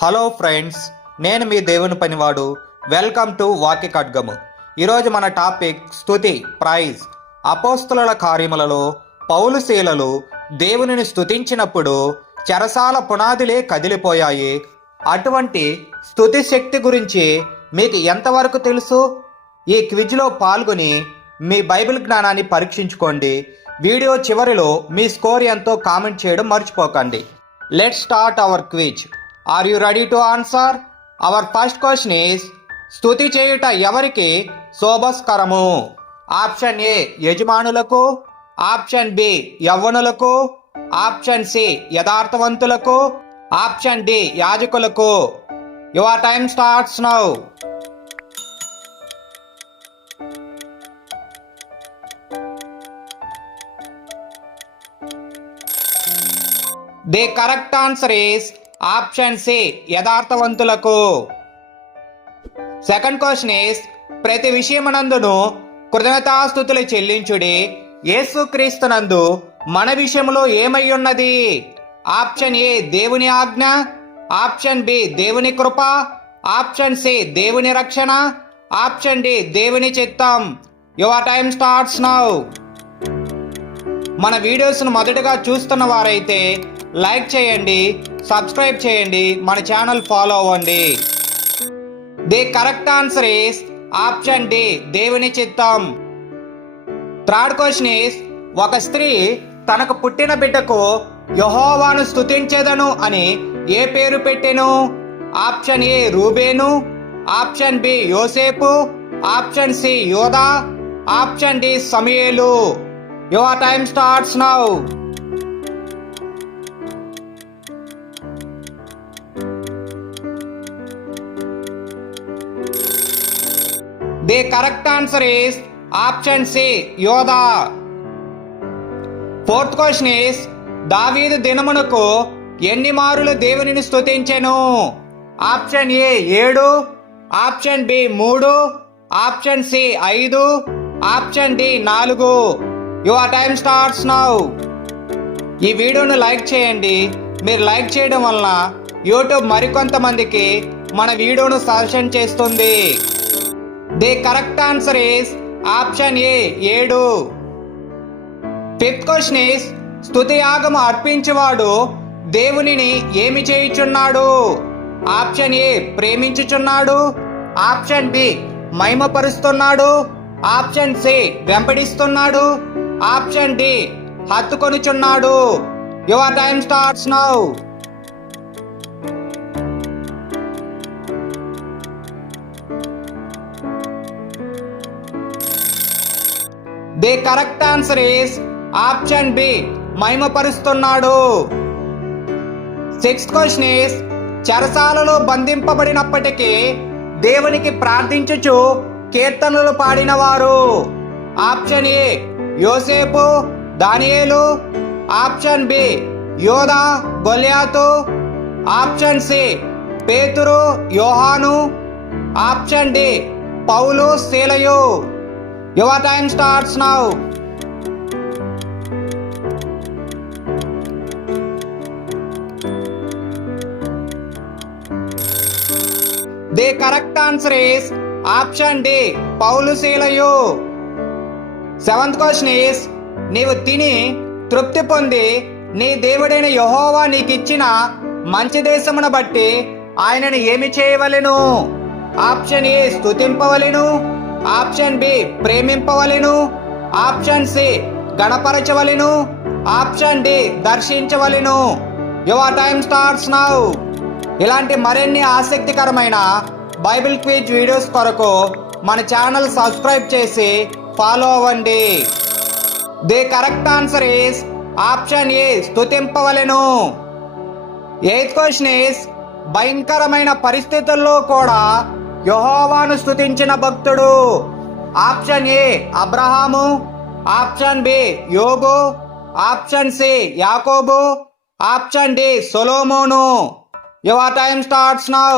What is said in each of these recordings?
Hello friends, నేను మీ దేవుని పనివాడు. వెల్కమ్ టు వాక్య ఖడ్గము. ఈరోజు మన టాపిక్ స్తుతి, ప్రైజ్. అపోస్తలుల కార్యములలో పౌలు శీలలు దేవునిని స్తుతించినప్పుడు చెరసాల పునాదులే కదిలిపోయాయి. అటువంటి స్తుతి శక్తి గురించి మీకు ఎంతవరకు తెలుసు? ఈ క్విజ్లో పాల్గొని మీ బైబిల్ జ్ఞానాన్ని పరీక్షించుకోండి. వీడియో చివరిలో మీ స్కోర్ ఎంతో కామెంట్ చేయడం మర్చిపోకండి. Let's start our quiz. Are you ready to answer? Our first question is, స్తుతి చేయుట ఎవరికి శోభస్కరము? ఆప్షన్ ఏ యజమానులకు, ఆప్షన్ బి యవ్వనులకు, ఆప్షన్ సి యథార్థవంతులకు, ఆప్షన్ డి యాజకులకు. Your time starts now. The correct answer is option C యథార్థవంతులకు. Second question is, ప్రతి విషయమునందును కృతజ్ఞతాస్తుతులు చెల్లించుడి. యేసుక్రీస్తునందు మన విషయంలో ఏమై ఉన్నది? ఆప్షన్ ఏ దేవుని ఆజ్ఞ, ఆప్షన్ బి దేవుని కృప, ఆప్షన్ సి దేవుని రక్షణ, ఆప్షన్ డి దేవుని చిత్తం. Your time starts now. మన వీడియోస్ను మొదటగా చూస్తున్న వారైతే లైక్ చేయండి, సబ్స్క్రైబ్ చేయండి, మన ఛానల్ ఫాలో అవ్వండి. The correct answer is option D దేవుని చిత్తం. థర్డ్ క్వశ్చన్ ఈస్, ఒక స్త్రీ తనకు పుట్టిన బిడ్డకు యెహోవాను స్తుతించెదను అని ఏ పేరు పెట్టెను? ఆప్షన్ ఏ రూబేను, ఆప్షన్ బి యోసేపు, ఆప్షన్ సి యోదా, ఆప్షన్ డి సమూయేలు. Your time starts now. The correct answer is option C యోదా. ఫోర్త్ క్వశ్చన్ ఈస్, దావీదు దినమునకు ఎన్ని మారులు దేవునిని స్తుతించెను? Option A 7, option B 3, option C 5, option D 4. Your time starts now. ఈ వీడియోను లైక్ చేయండి. మీరు లైక్ చేయడం వలన యూట్యూబ్ మరికొంతమందికి మన వీడియోను సజెషన్ చేస్తుంది. The correct answer is option A 7. Fifth question is, స్తుతి యాగము అర్పించేవాడు దేవునిని ఏమి చేయుచున్నాడు? ఆప్షన్ ఏ ప్రేమించుచున్నాడు, ఆప్షన్ బి మహిమపరుస్తున్నాడు, ఆప్షన్ సి వెంబడిస్తున్నాడు, ఆప్షన్ డి హత్తుకొనుచున్నాడు. Your time starts now. The correct answer is option B మహిమపరుస్తున్నాడు. సిక్స్త్ క్వశ్చన్ ఈస్, చెరసాలలో బంధింపబడినప్పటికీ దేవునికి ప్రార్థించుచు కీర్తనలు పాడిన వారు? ఆప్షన్ ఏ యోసేపు, దానియేలు, ఆప్షన్ బి యోదా, గొల్యాతు, ఆప్షన్ సి పేతురు, యోహాను, ఆప్షన్ డి పౌలు, శీలయు. Your time starts now. The correct answer is option D పౌలు, శీలయు. సెవెంత్ క్వశ్చన్ ఈస్, నీవు తిని తృప్తి పొంది నీ దేవుడైన యెహోవా నీకిచ్చిన మంచి దేశమును బట్టి ఆయనను ఏమి చేయవలెను? ఆప్షన్ ఏ స్తుతింపవలెను, ఆప్షన్ బి ప్రేమింపవలెను, ఆప్షన్ సి గణపరచవలెను, ఆప్షన్ డి దర్శించవలెను. Your time starts now. ఇలాంటి మరిన్ని ఆసక్తికరమైన బైబిల్ క్విజ్ వీడియోస్ కొరకు మన ఛానల్ సబ్స్క్రైబ్ చేసి ఫాలో అవ్వండి. The correct answer is option A స్తుతింపవలెను. ఎయిత్ క్వశ్చన్ ఈస్, భయంకరమైన పరిస్థితుల్లో కూడా యెహోవాను స్తుతించిన భక్తుడు? ఆప్షన్ ఏ అబ్రహాము, ఆప్షన్ బి యోబు, ఆప్షన్ సి యాకోబు, ఆప్షన్ డి సొలొమోను. Your time starts now.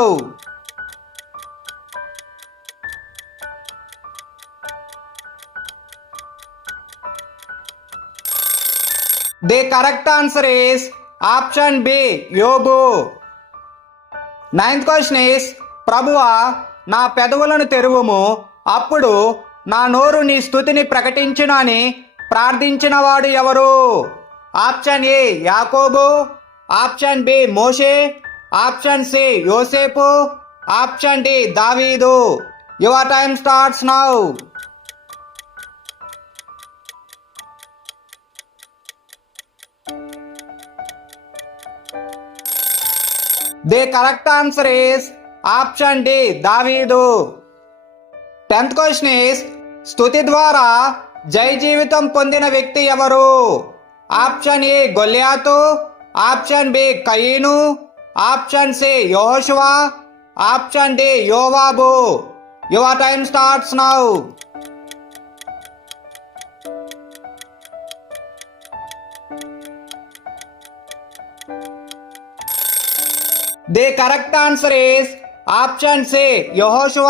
The correct answer is option B యోబు. నైన్త్ క్వశ్చన్ ఈస్, ప్రభువా నా పెదవులను తెరువుము, అప్పుడు నా నోరు నీ స్తుతిని ప్రకటించును అని ప్రార్థించిన వాడు ఎవరు? ఆప్షన్ ఏ యాకోబు, ఆప్షన్ బి మోషే, ఆప్షన్ సి యోసేపు, ఆప్షన్ డి దావీదు. Your time starts now. The correct answer is option D దావీదు. 10th క్వశ్చన్ ఈస్, స్తుతి ద్వారా జై జీవితం పొందిన వ్యక్తి ఎవరు? ఆప్షన్ ఏ గొల్యాతు, ఆప్షన్ బి కయీను, ఆప్షన్ సి యెహోషువ, ఆప్షన్ డి యోవాబు. Your time starts now. The correct answer is option C యెహోషువ.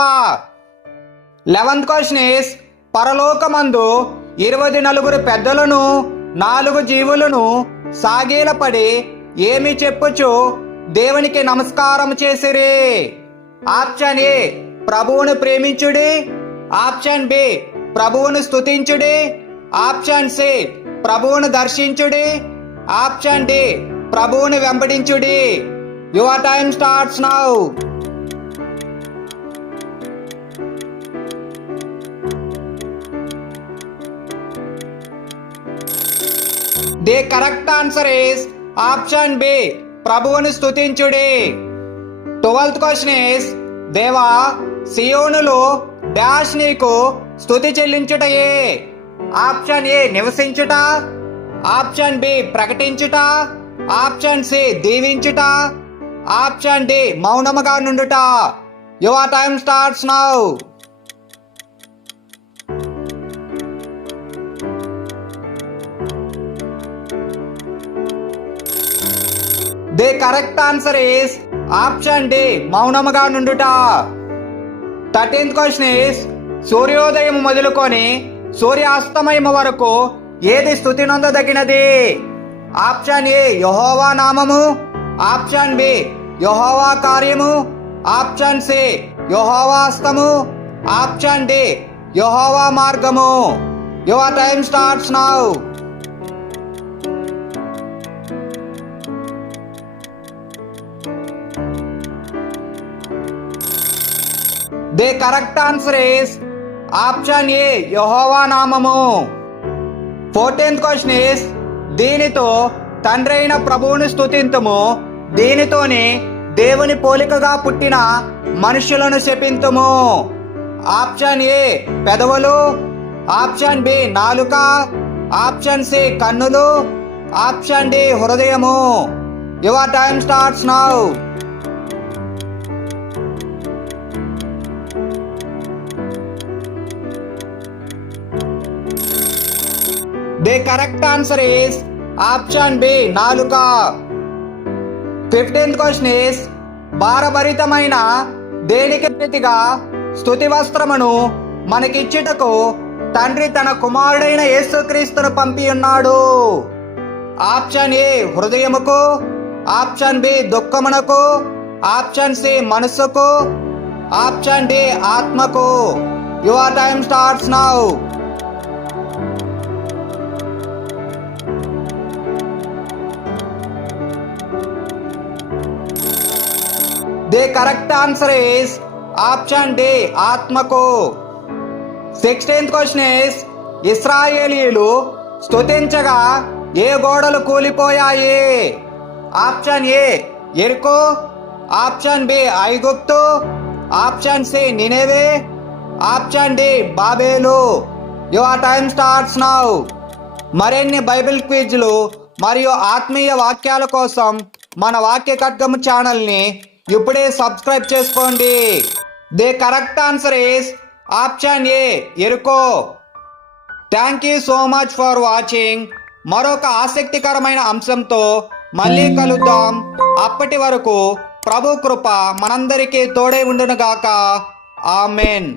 11th క్వశ్చన్ ఈస్, పరలోకమందు 24 పెద్దలను 4 జీవులను సాగిలపడి ఏమి చెప్పుచు దేవునికి నమస్కారం చేసిరి? ఆప్షన్ ఏ ప్రభువును ప్రేమించుడి, ఆప్షన్ బి ప్రభువును స్తుతించుడి, ఆప్షన్ సి ప్రభువును దర్శించుడి, ఆప్షన్ డి ప్రభువును వెంబడించుడి. Your time starts now. The correct answer is option B ప్రభువును స్తుతించుడి. 12th క్వశ్చన్ ఈస్, దేవా సియోనులో డాష్ నీకు స్తుతి చెల్లించుటయే? ఆప్షన్ ఏ నివసించుట, ఆప్షన్ బి ప్రకటించుట, ఆప్షన్ సి దీవించుట, ఆప్షన్ డి మౌనముగా నుండుట. Your time starts now. The correct answer is option D మౌనముగా నుండుట. 13th క్వశ్చన్ ఈస్, సూర్యోదయం మొదలుకొని సూర్యాస్తమయం వరకు ఏది స్తుతి నొందదగినది? ఆప్షన్ ఏ యెహోవా నామము, ఆప్షన్ బి యెహోవా కార్యము, ఆప్షన్ సి యెహోవా హస్తము, ఆప్షన్ డి యెహోవా మార్గము. Your time starts now. The correct answer is option A యెహోవా నామము. 14th క్వశ్చన్ ఈస్, దీనితో తండ్రి అయిన ప్రభువుని స్తుతింతుము, దీనితోనే దేవుని పోలికగా పుట్టిన మనుషులను శపింతుము. ఆప్షన్ ఏ పెదవులు, ఆప్షన్ బి నాలుక, ఆప్షన్ సి కన్నులు, ఆప్షన్ డి హృదయము. Your time starts now. The correct answer is option B నాలుక. 15th క్వశ్చన్ ఈస్, భారభరితమైన దేనికి ప్రతిగా స్తుతి వస్త్రమును మనకిచ్చుటకు తండ్రి తన కుమారుడైన యేసుక్రీస్తును పంపి ఉన్నాడు? ఆప్షన్ ఏ హృదయముకు, ఆప్షన్ బి దుఃఖమునకు, ఆప్షన్ సి మనస్సుకు, ఆప్షన్ డి ఆత్మకు. Your time starts now. The correct answer is option D ఆత్మకు. 16th క్వశ్చన్ ఈస్, ఇశ్రాయేలీయులు స్తుతించగా ఏ గోడలు కూలిపోయాయి? ఆప్షన్ ఏ యెరికో, ఆప్షన్ బి ఐగుప్తు, ఆప్షన్ సి నినెవే, ఆప్షన్ డి బాబేలు. Your time starts now. మరిన్ని బైబిల్ క్విజ్లు మరియు ఆత్మీయ వాక్యాల కోసం మన వాక్య ఖడ్గము ఛానల్ని ఇప్పుడే సబ్స్క్రైబ్ చేసుకోండి. The correct answer is option A యెరికో. Thank you so much for watching. మరొక ఆసక్తికరమైన అంశంతో మళ్ళీ కలుద్దాం. అప్పటి వరకు ప్రభు కృప మనందరికీ తోడై ఉండును గాక. ఆమెన్.